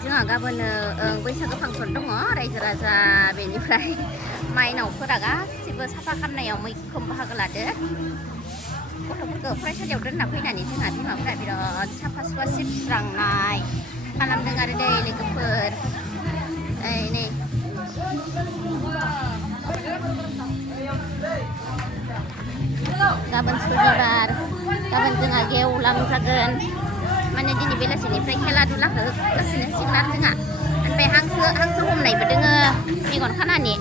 जोंहा गाबोन बैसागो फांसन दङ रायजो राजा बेनिफ्राय माइनावफोरा गासिबो साफा खालामनायाव मैखोम बाहागो लादो गथ'फोरखौ फरायसालियाव दोनना फैनानै जोंहा बिमाफोरा बिराद साफा सुफा सिबस्रांनाय खालामदों आरो दै लोगोफोर नै गाबोन सुनिबार गाबोन जोंहा गेवलां जागोन माने दिनै बेलासिनिफ्राय खेला दुलाखौ होगासिनो सिगोन आरो जोंहा ओमफ्राय हांसो हमनायबो दोङो मेगन खानानि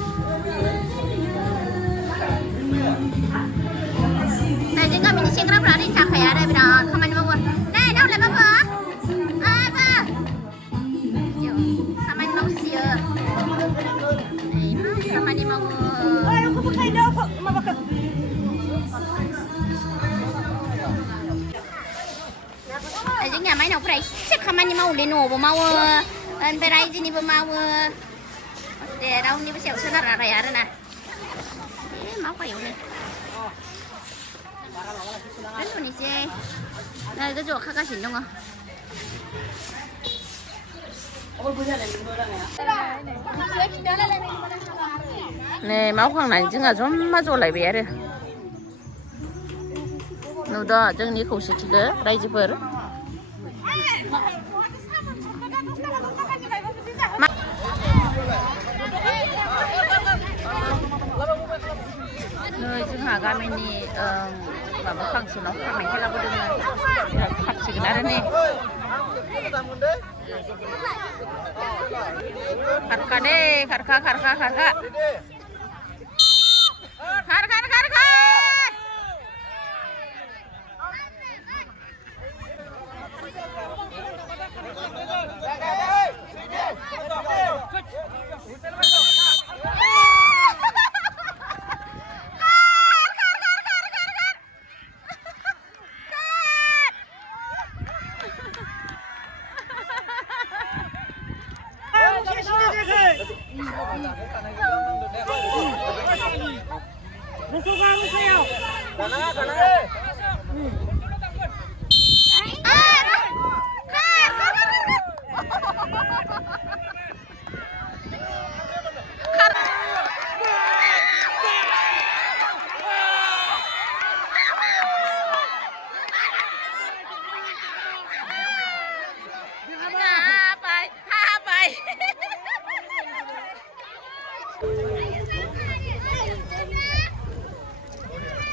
जों गामिनि सेंग्राफ्रा ओरैनो थाखाया आरो बिराद खामानि मावो नै दावलाय बाबु खामानि मावसियो खामानि मावो जोंनिया माइनावफोरा एसे खामानि मावोलै न'आवबो मावो ओमफ्राय रायजोनिबो मावो दे रावनिबो सायाव सोनारना थाया आरोना मावखायोनो दोनथ'नोसै गोजौआव खागासिनो दङ नै मावखांनानै जोंहा जमा जलायबाय आरो नुदो जोंनि खौसेथिखौ रायजोफोर नै जोंहा गामिनि माबा फांसनाव खारनाय खेलाबो दङ बिराद खारसिगोन आरो नै खारखा दे खारखा खारखा खारखा खार खार खार खार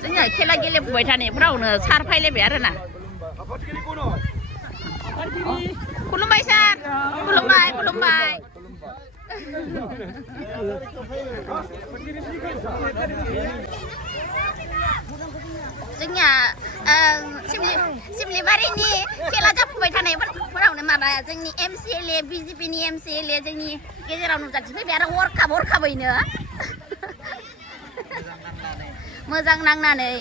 जोंहा खेला गेलेफुबाय थानायफ्रावनो सार फैलायबाय आरोना खुलुमबाय सार खुलुमबाय खुलुमबाय जोंनिया सिमलिबारिनि खेला जाफुबाय थानायफोरावनो माबा जोंनि MCLA BJPनि MCLA जोंनि गेजेराव नुजाथिफैबाय आरो हरखाबैनो मोजां नांनानै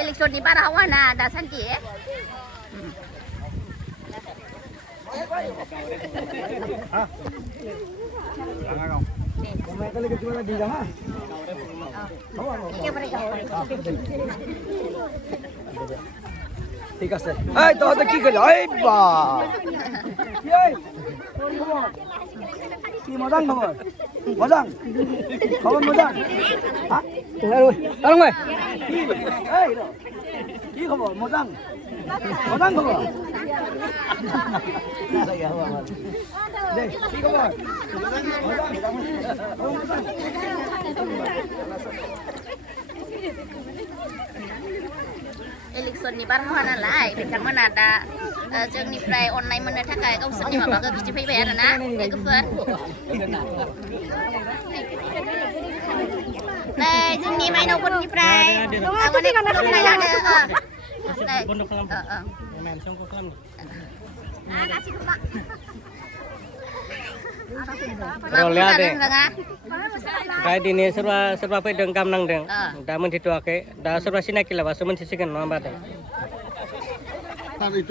इलेक्सननि बारहावाना दासान्दि ঠিক আছে এই তহঁতে কি কৰিলি এই বা কি মজাং খবৰ মজাং খবৰ মজাং কি খবৰ মজাং মজাং খবৰ দে কি খবৰ इलेक्सननि बारहावा नालाय बिथांमोना दा जोंनिफ्राय अननाय मोननो थाखाय गावसोरनि माबाखौ बिथिफैबाय आरोना लोगोफोर नै जोंनि माइनावफोरनिफ्राय खुलुमनाय लादो ओमफ्राय दिनै सोरबा फैदों गाहाम नांदों दा मोनथिथ'वाखै दा सोरबा सिनाखि लाबासो मोनथिसिगोन नङा होमबा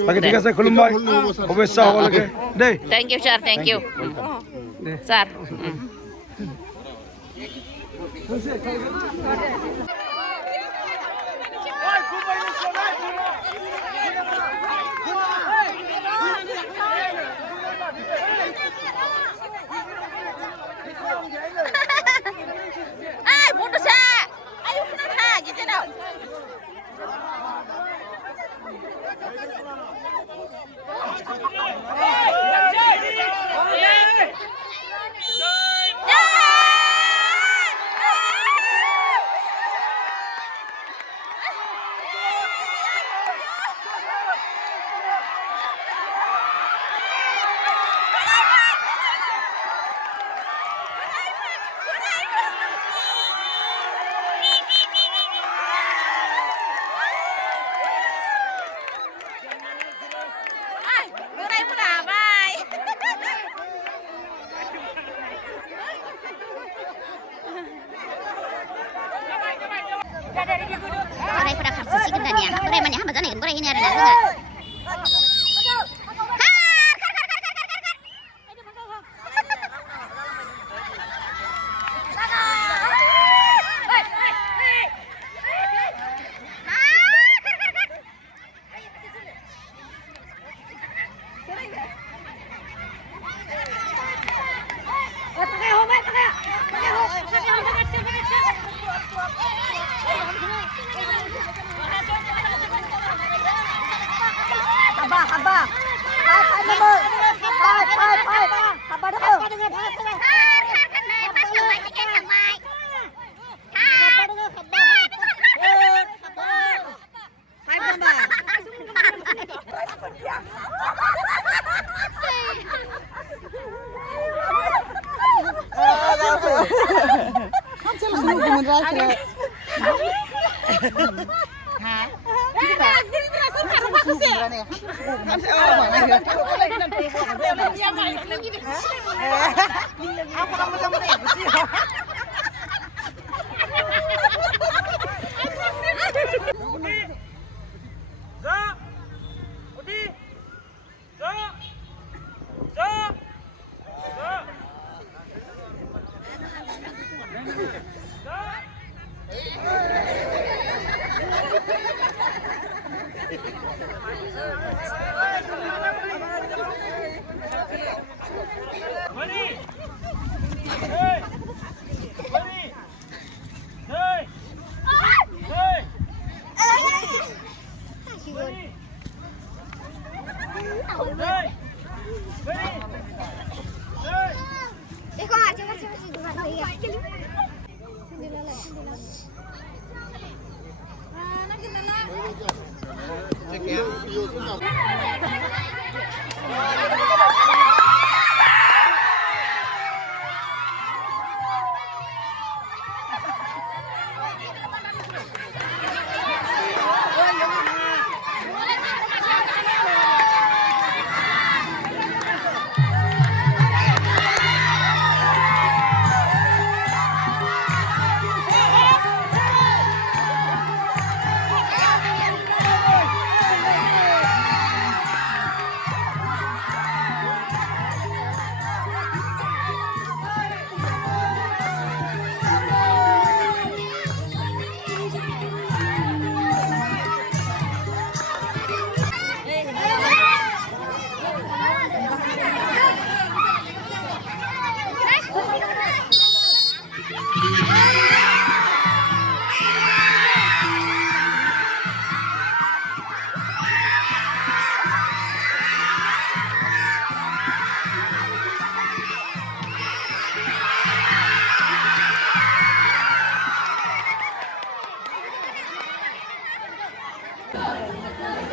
বাকি ঠিক আছে খুলুমবাই শুভেচ্ছা সকলকে দেই thank you sir thank you sir जानायखौनो फरायहैनो आरोना जोङो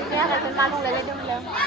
Kaya ka, kung manong lalagyan mo lang.